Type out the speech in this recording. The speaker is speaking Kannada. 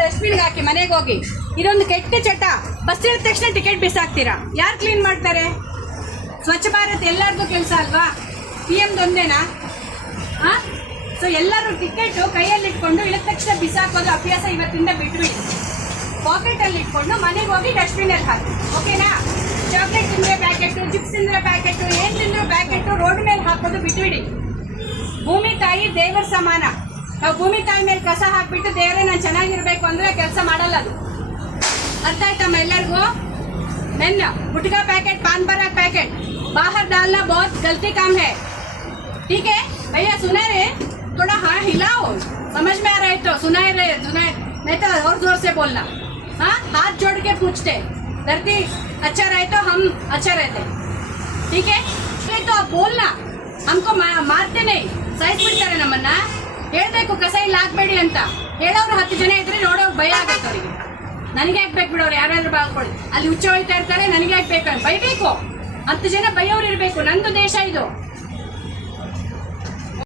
ಡಸ್ಟ್ಬಿನ್ಗೆ ಹಾಕಿ ಮನೆಗೆ ಹೋಗಿ. ಇದೊಂದು ಕೆಟ್ಟ ಚಟ. ಬಸ್ ಇಳಿದ ತಕ್ಷಣ ಟಿಕೆಟ್ ಬಿಸಾಕ್ತೀರಾ? ಯಾರು ಕ್ಲೀನ್ ಮಾಡ್ತಾರೆ? ಸ್ವಚ್ಛ ಭಾರತ್ ಎಲ್ಲರಿಗೂ ಕೆಲಸ ಅಲ್ವಾ? ಪಿ ಎಮ್ದೊಂದೇನಾ ಹಾಂ ಸೊ ಎಲ್ಲರೂ ಟಿಕೆಟು ಕೈಯಲ್ಲಿ ಇಟ್ಕೊಂಡು ಇಳಿದ ತಕ್ಷಣ ಬಿಸಾಕೋದು ಅಭ್ಯಾಸ ಇವತ್ತಿಂದ ಬಿಟ್ಬಿಡಿ. ಪಾಕೆಟಲ್ಲಿ ಇಟ್ಕೊಂಡು ಮನೆಗೆ ಹೋಗಿ ಡಸ್ಟ್ಬಿನಲ್ಲಿ ಹಾಕಿ. ಓಕೆನಾ ಚಾಕ್ಲೇಟ್ ತಿಂದರೆ ಪ್ಯಾಕೆಟು ಚಿಪ್ಸ್ ತಿಂದರೆ ಪ್ಯಾಕೆಟು ಏನು ತಿಂದರೂ ಪ್ಯಾಕೆಟು ರೋಡ್ ಮೇಲೆ ಹಾಕೋದು ಬಿಟ್ಬಿಡಿ. ಭೂಮಿ ತಾಯಿ ದೇವರ ಸಮಾನ. ನಾವು ಭೂಮಿ ತಾಯಿ ಮೇಲೆ ಕಸ ಹಾಕ್ಬಿಟ್ಟು ದೇವರೇ ನಾನು ಚೆನ್ನಾಗಿರ್ಬೇಕು ಅಂದ್ರೆ ಕೆಲಸ ಮಾಡಲ್ಲ ಅದು ಅರ್ಥ ಆಯ್ತಮ್ಮ ಎಲ್ಲರಿಗೂ मेन गुटखा पैकेट पान पराग पैकेट बाहर डालना बहुत गलती काम है ठीक है भैया सुना रहे थोड़ा हाँ हिलाओ समझ में आ रहा है तो सुनाए रहे सुनाए नहीं तो और जोर से बोलना हाँ हाथ जोड़ के पूछते धरती अच्छा रहे तो हम अच्छा रहते ठीक है ये तो अब बोलना हमको मा- ಮಾರ್ತೆ नहीं ಸಾಯಿಸ್ಬಿಡ್ತಾರೆ ನಮ್ಮನ್ನ ಹೇಳ್ಬೇಕು, ಕಸ ಇಲ್ಲಿ ಹಾಕ್ಬೇಡಿ ಅಂತ. ಹೇಳೋರು ಹತ್ತು ಜನ ಇದ್ರೆ ನೋಡೋರು ಭಯ ಆಗುತ್ತೆ ಅವರಿಗೆ. ನನಗೆ ಹಾಕ್ಬೇಕು ಬೇಕು ಬಿಡೋರು? ಯಾರಾದ್ರೂ ಬಾಗ್ಕೊಳ್ಳಿ ಅಲ್ಲಿ ಹುಚ್ಚ ಹೋಯ್ತಾ ಇರ್ತಾರೆ, ನನಗೆ ಯಾಕೆ ಬೇಕು ಅಂತ. ಬೈಬೇಕು ಹತ್ತು ಜನ ಬೈಯೋರು ಇರಬೇಕು. ನಂದು ದೇಶ ಇದು.